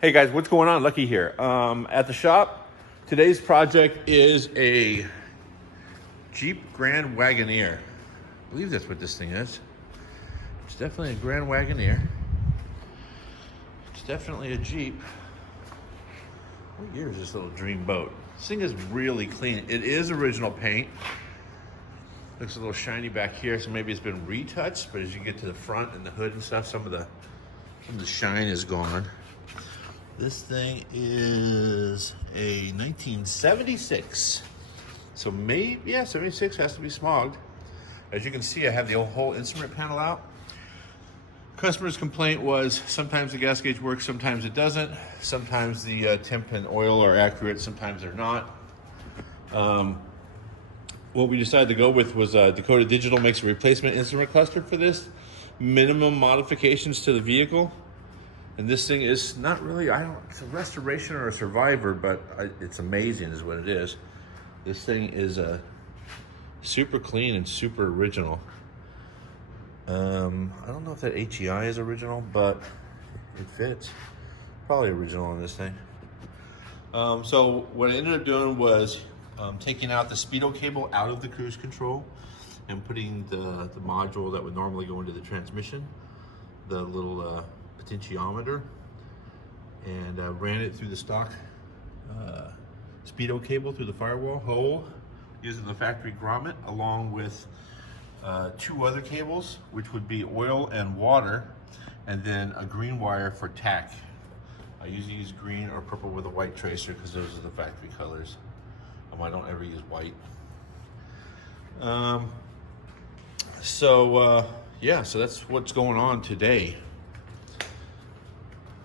Hey guys, what's going on? Lucky here. At the shop, today's project is a Jeep Grand Wagoneer. I believe that's what this thing is. It's definitely a Grand Wagoneer. It's definitely a Jeep. What year is this little dream boat? This thing is really clean. It is original paint. Looks a little shiny back here, so maybe it's been retouched, but as you get to the front and the hood and stuff, some of the shine is gone. This thing is a 1976. So maybe, yeah, 76 has to be smogged. As you can see, I have the whole instrument panel out. Customer's complaint was sometimes the gas gauge works, sometimes it doesn't. Sometimes the temp and oil are accurate, sometimes they're not. What we decided to go with was Dakota Digital makes a replacement instrument cluster for this. Minimum modifications to the vehicle. And this thing is not really, it's a restoration or a survivor, but it's amazing is what it is. This thing is super clean and super original. I don't know if that HEI is original, but it fits. Probably original on this thing. So what I ended up doing was taking out the speedo cable out of the cruise control and putting the module that would normally go into the transmission, the little potentiometer, and ran it through the stock speedo cable through the firewall hole using the factory grommet, along with two other cables, which would be oil and water, and then a green wire for tack. I usually use green or purple with a white tracer because those are the factory colors. I don't ever use white. Yeah, so that's what's going on today.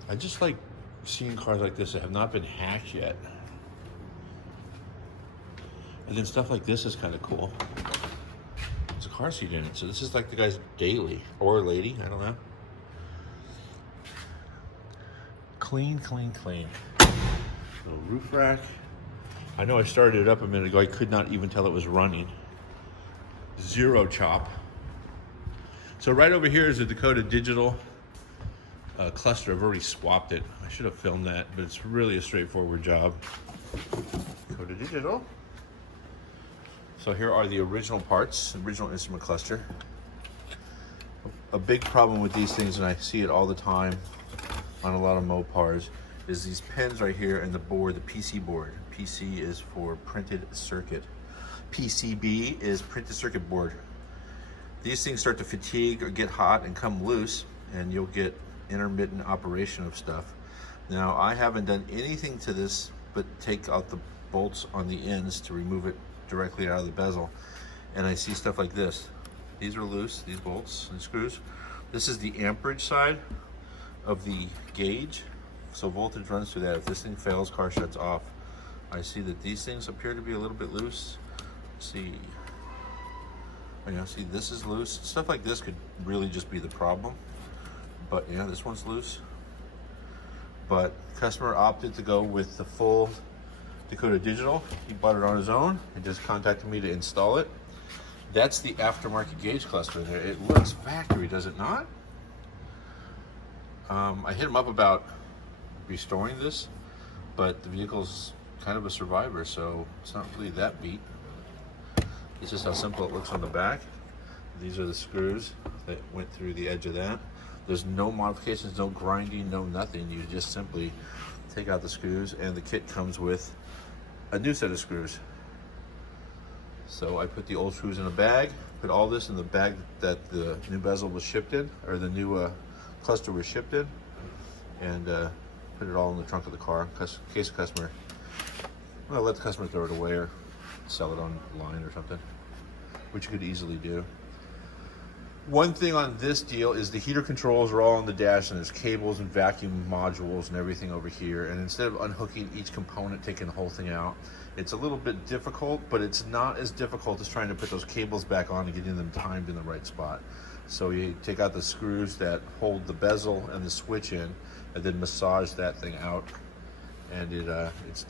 I just like seeing cars like this that have not been hacked yet. And then stuff like this is kind of cool. There's a car seat in it, so this is like the guy's daily, or lady, I don't know. Clean, clean, clean. Little roof rack. I know I started it up a minute ago, I could not even tell it was running. Zero chop. So right over here is a Dakota Digital cluster. I've already swapped it. I should have filmed that, but it's really a straightforward job. Dakota Digital. So here are the original parts, original instrument cluster. A big problem with these things, and I see it all the time on a lot of Mopars, is these pins right here and the board, the PC board. PC is for printed circuit. PCB is printed circuit board. These things start to fatigue or get hot and come loose, and you'll get intermittent operation of stuff. Now, I haven't done anything to this but take out the bolts on the ends to remove it directly out of the bezel, and I see stuff like this. These are loose, these bolts and screws. This is the amperage side of the gauge, so voltage runs through that. If this thing fails, car shuts off. I see that these things appear to be a little bit loose. Let's see. See, this is loose. Stuff like this could really just be the problem. But yeah, this one's loose. But customer opted to go with the full Dakota Digital. He bought it on his own and just contacted me to install it. That's the aftermarket gauge cluster in there. It looks factory, does it not? I hit him up about restoring this, but the vehicle's kind of a survivor, so it's not really that beat. It's just how simple it looks on the back. These are the screws that went through the edge of that. There's no modifications, no grinding, no nothing. You just simply take out the screws, and the kit comes with a new set of screws. So I put the old screws in a bag, put all this in the bag that the new bezel was shipped in, or the new cluster was shipped in, and put it all in the trunk of the car in case the customer, well, let the customer throw it away or sell it online or something, which you could easily do. One thing on this deal is the heater controls are all on the dash, and there's cables and vacuum modules and everything over here. And instead of unhooking each component, taking the whole thing out, it's a little bit difficult, but it's not as difficult as trying to put those cables back on and getting them timed in the right spot. So you take out the screws that hold the bezel and the switch in, and then massage that thing out. And it's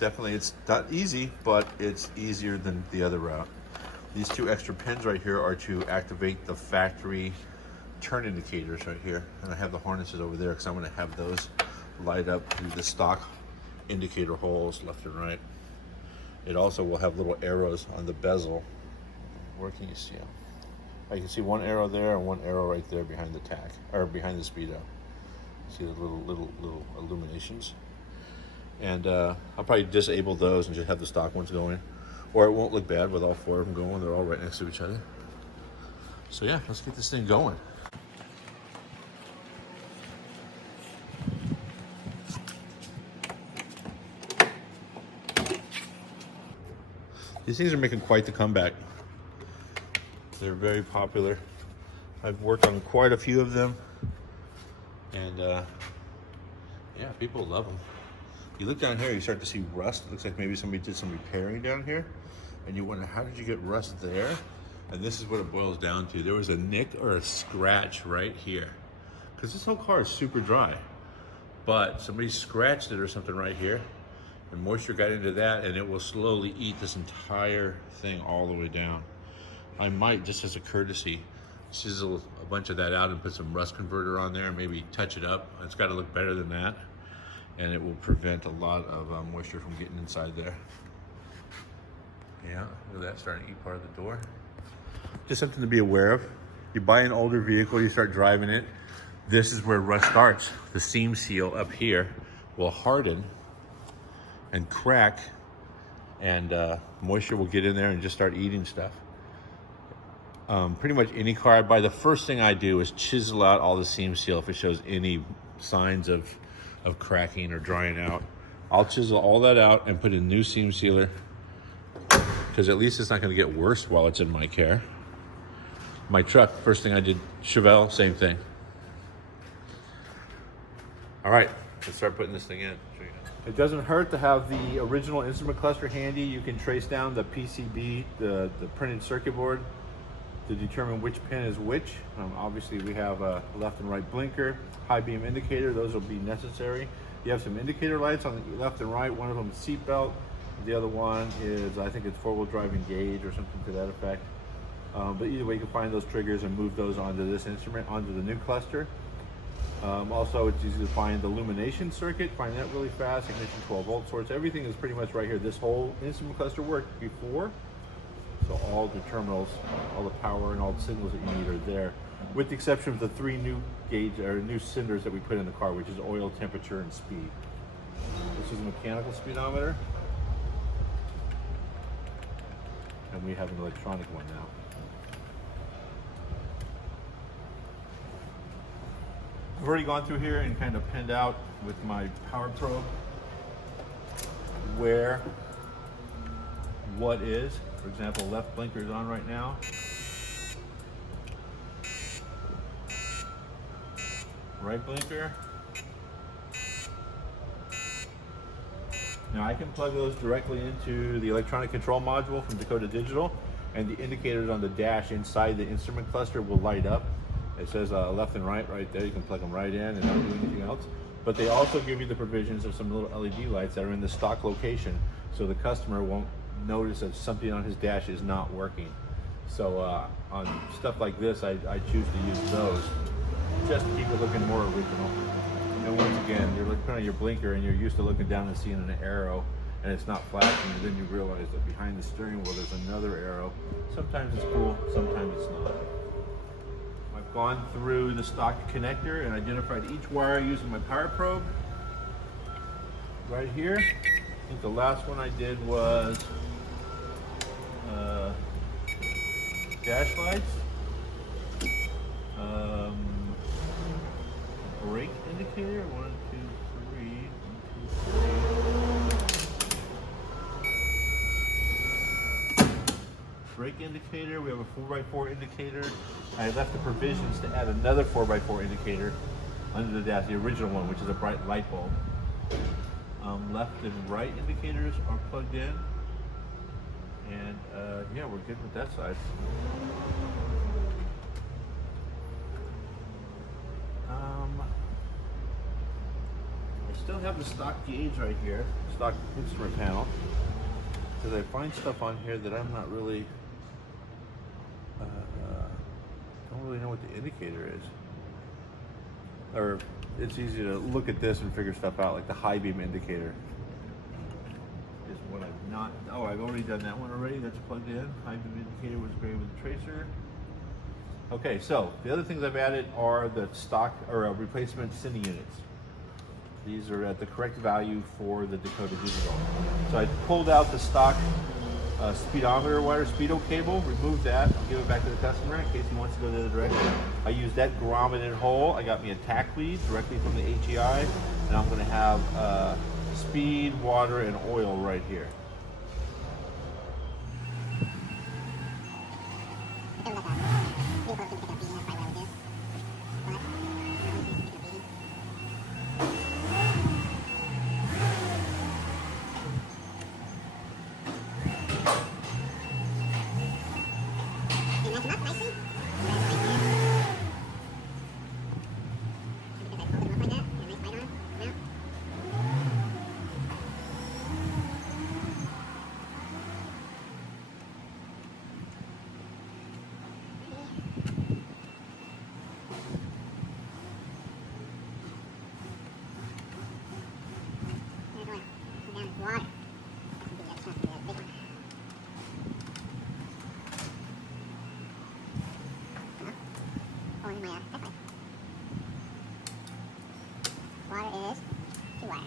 not easy, but it's easier than the other route. These two extra pins right here are to activate the factory turn indicators right here. And I have the harnesses over there because I'm going to have those light up through the stock indicator holes left and right. It also will have little arrows on the bezel. Where can you see them? I can see one arrow there and one arrow right there behind the tack, or behind the speedo. See the little illuminations? And I'll probably disable those and just have the stock ones going, or it won't look bad with all four of them going. They're all right next to each other. So yeah, let's get this thing going. These things are making quite the comeback. They're very popular. I've worked on quite a few of them, and yeah, people love them. You look down here, you start to see rust. It looks like maybe somebody did some repairing down here, and you wonder, how did you get rust there? And this is what it boils down to. There was a nick or a scratch right here, because this whole car is super dry, but somebody scratched it or something right here, and moisture got into that, and it will slowly eat this entire thing all the way down. I might, just as a courtesy, chisel a bunch of that out and put some rust converter on there and maybe touch it up. It's got to look better than that, and it will prevent a lot of moisture from getting inside there. Yeah, look at that, starting to eat part of the door. Just something to be aware of. You buy an older vehicle, you start driving it, this is where rust starts. The seam seal up here will harden and crack, and moisture will get in there and just start eating stuff. Pretty much any car I buy, the first thing I do is chisel out all the seam seal if it shows any signs of cracking or drying out. I'll chisel all that out and put in new seam sealer, because at least it's not going to get worse while it's in my care. My truck, first thing I did, Chevelle, same thing. All right, let's start putting this thing in. It doesn't hurt to have the original instrument cluster handy. You can trace down the PCB, the printed circuit board, to determine which pin is which. Obviously we have a left and right blinker, high beam indicator, those will be necessary. You have some indicator lights on the left and right, one of them is seat belt, the other one is, I think it's four-wheel drive engage or something to that effect. But either way, you can find those triggers and move those onto this instrument, onto the new cluster. Also, it's easy to find the illumination circuit, find that really fast, ignition 12 volt source, everything is pretty much right here. This whole instrument cluster worked before, so all the terminals, all the power and all the signals that you need are there, with the exception of the three new gauge or new cylinders that we put in the car, which is oil, temperature, and speed. This is a mechanical speedometer, and we have an electronic one now. I've already gone through here and kind of pinned out with my power probe where what is. For example, left blinker is on right now. Right blinker. Now I can plug those directly into the electronic control module from Dakota Digital, and the indicators on the dash inside the instrument cluster will light up. It says left and right there. You can plug them right in and not do anything else. But they also give you the provisions of some little LED lights that are in the stock location, so the customer won't notice that something on his dash is not working. So on stuff like this, I choose to use those just to keep it looking more original. And once again, you're looking at your blinker and you're used to looking down and seeing an arrow and it's not flashing, and then you realize that behind the steering wheel there's another arrow. Sometimes it's cool, sometimes it's not. I've gone through the stock connector and identified each wire using my power probe. Right here, I think the last one I did was dash lights, brake indicator, 1, 2, 3, 1, 2, 3. Brake indicator, we have a 4x4 indicator. I left the provisions to add another 4x4 indicator under the dash, the original one, which is a bright light bulb. Left and right indicators are plugged in. And yeah, we're good with that side. I still have the stock gauge right here, stock instrument panel, because I find stuff on here that I'm not really, don't really know what the indicator is. or it's easy to look at this and figure stuff out, like the high beam indicator is what I've not, oh, I've already done that one already. That's plugged in. High beam indicator was gray with the tracer. Okay, so the other things I've added are the stock or replacement cine units. These are at the correct value for the Dakota Digital. So I pulled out the stock speedometer wire speedo cable, removed that, I'll give it back to the customer in case he wants to go the other direction. I used that grommeted hole. I got me a tack lead directly from the HEI, and I'm going to have speed, water, and oil right here. Water. Water is 2 wire.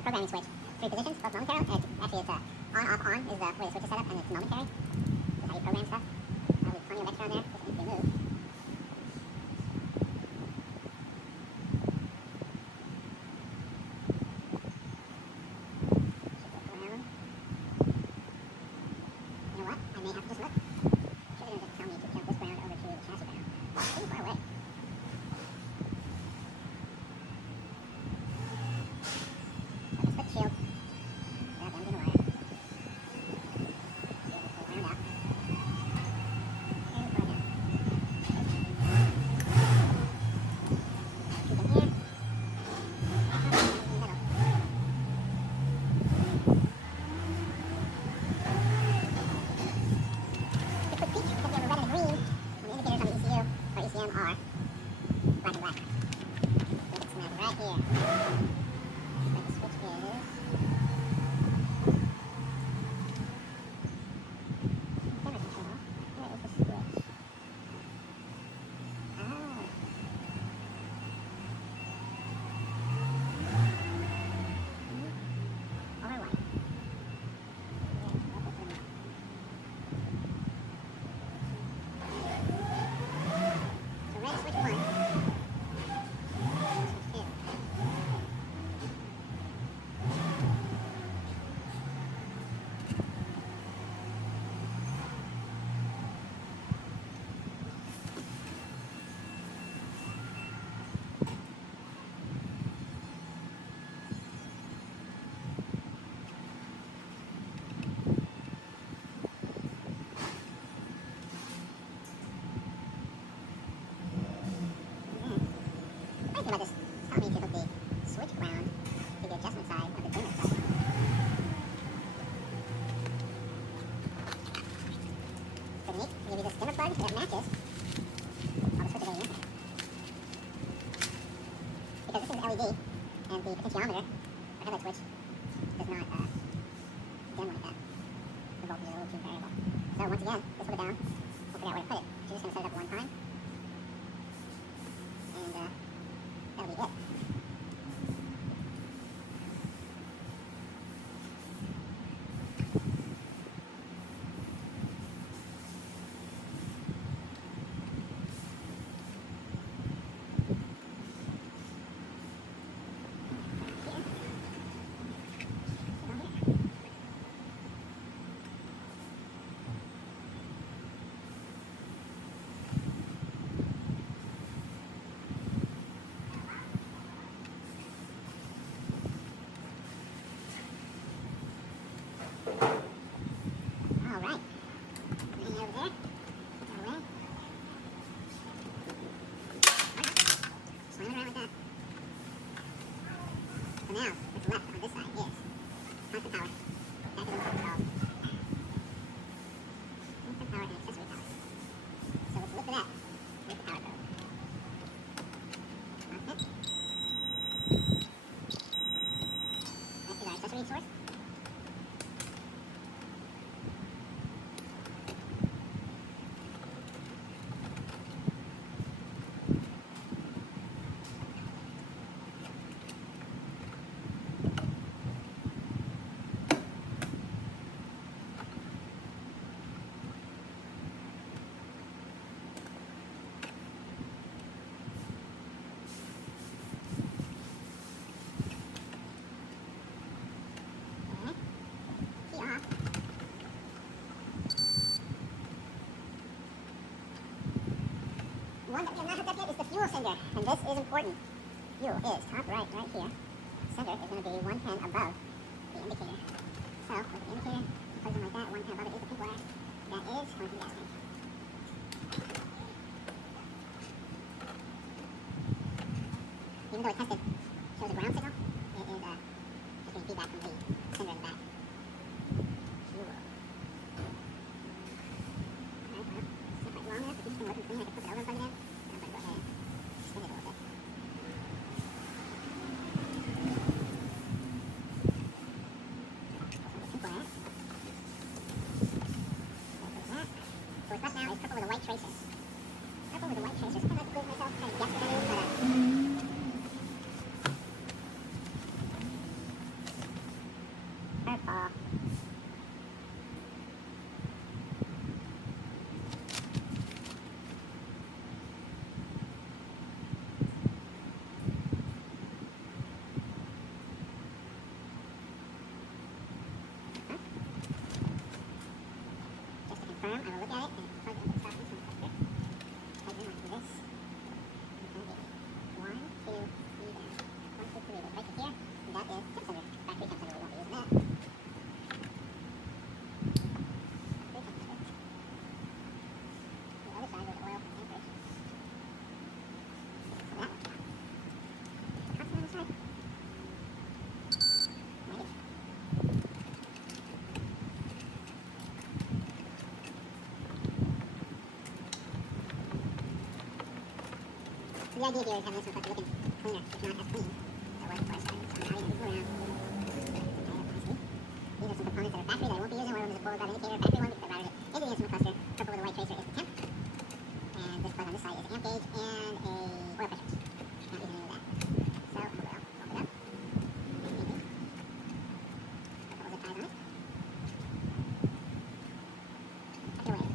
Programming switch. 3 positions, both momentary. Actually, it's on, off, on is the way the switch is set up, and it's momentary. That's how you program stuff. There's plenty of extra on there, just needs to be moved. You know what? I may have to just look. Should have just tell me to jump this ground over to the chassis ground. It's pretty far away. Shield. About this, tell me to hook the switch ground to the adjustment side of the dimmer side. Pretty neat. We'll give you this dimmer plug that matches all the switches already in here. Because this is LED and the potentiometer or headlight switch does not dim like that. The voltage is a little too variable. So once again, let's put it down. We'll figure out where to put it. So you're just going to set it up one time. And that'll be it. All right. Hang over there. That away. Slam it around like that. So now, what's left on this side is constant power. That is what's called constant power and accessory power. So let's look for that with the power code. Constant. That is our accessory source. One that we have not hooked up yet is the fuel sender, and this is important. Fuel is top right here. Sender is going to be 1 pin above the indicator. So, with the indicator, place them like that, 1 pin above it is the pink wire. That is going to be gas tank. Even though it tested shows a ground signal, it is getting feedback from the sender in the back. Fuel. Alright, well, it's not quite long enough, but it's been looking clean. I can flip it over and plug it in. I'm going to go ahead and spin it a little bit. So what's left now is purple with a white tracer. Purple with a white tracer. Sometimes I have to quiz myself, kind of guess what that is, but purple. Just to confirm, I will look at it and plug it into the socket from the cluster. Plug it in like this. It's going to be 1, 2, 3 down. 1, 2, 3. We'll place it here. And that is temp sender. Factory temp sender. We won't be using that. Factory temp sender. The other side goes oil anchors. So that one. Constant on the side. Negative. So the idea here is having this one looking cleaner, if not as clean, as it was before I started. So now you're going to move around. These are some components that are factory that I won't be using. One of them is a full guard indicator, factory one, because I routed it into the instrument cluster. Purple with a white tracer is the temp. And this plug on this side is an amp gauge and a oil pressure. Not using any of that. So I will open it up. Maybe. Put a couple zip ties on it. Tuck it away.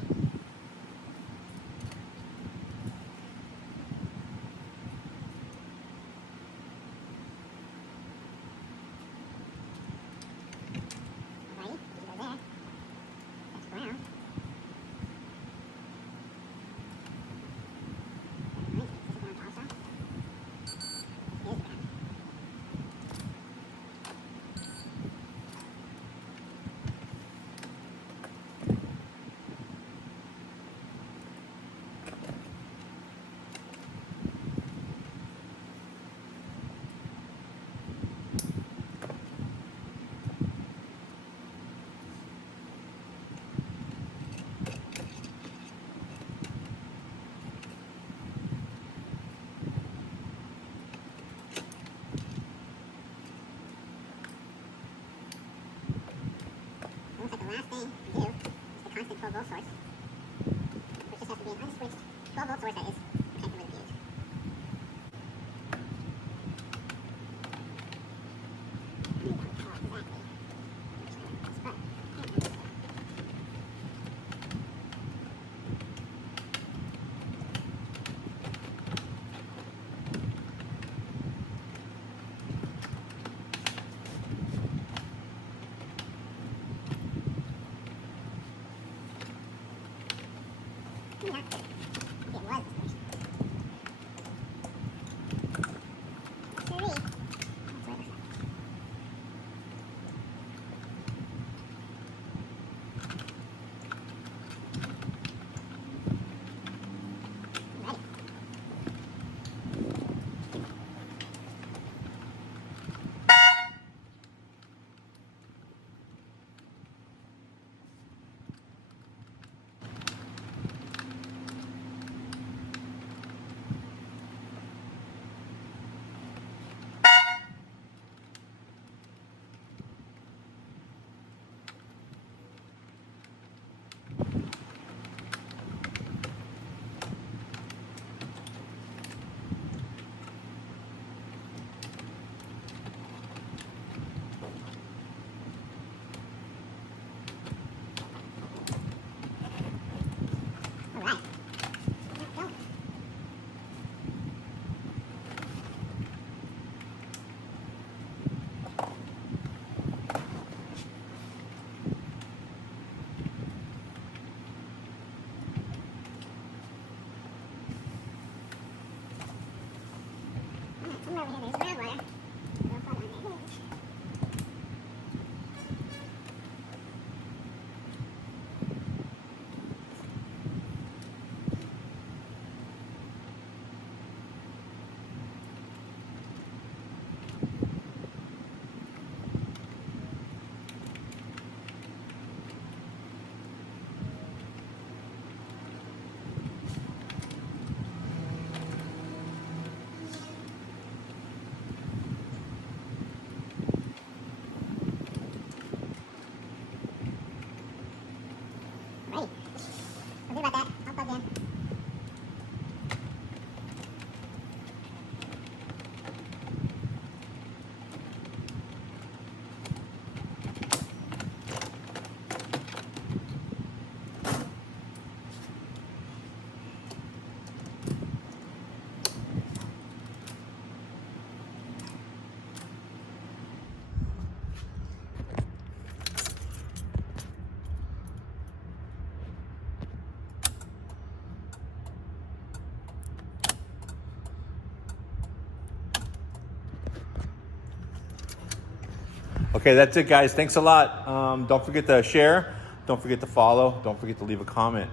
Okay, that's it, guys. Thanks a lot. Don't forget to share. Don't forget to follow. Don't forget to leave a comment.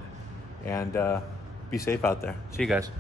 And be safe out there. See you guys.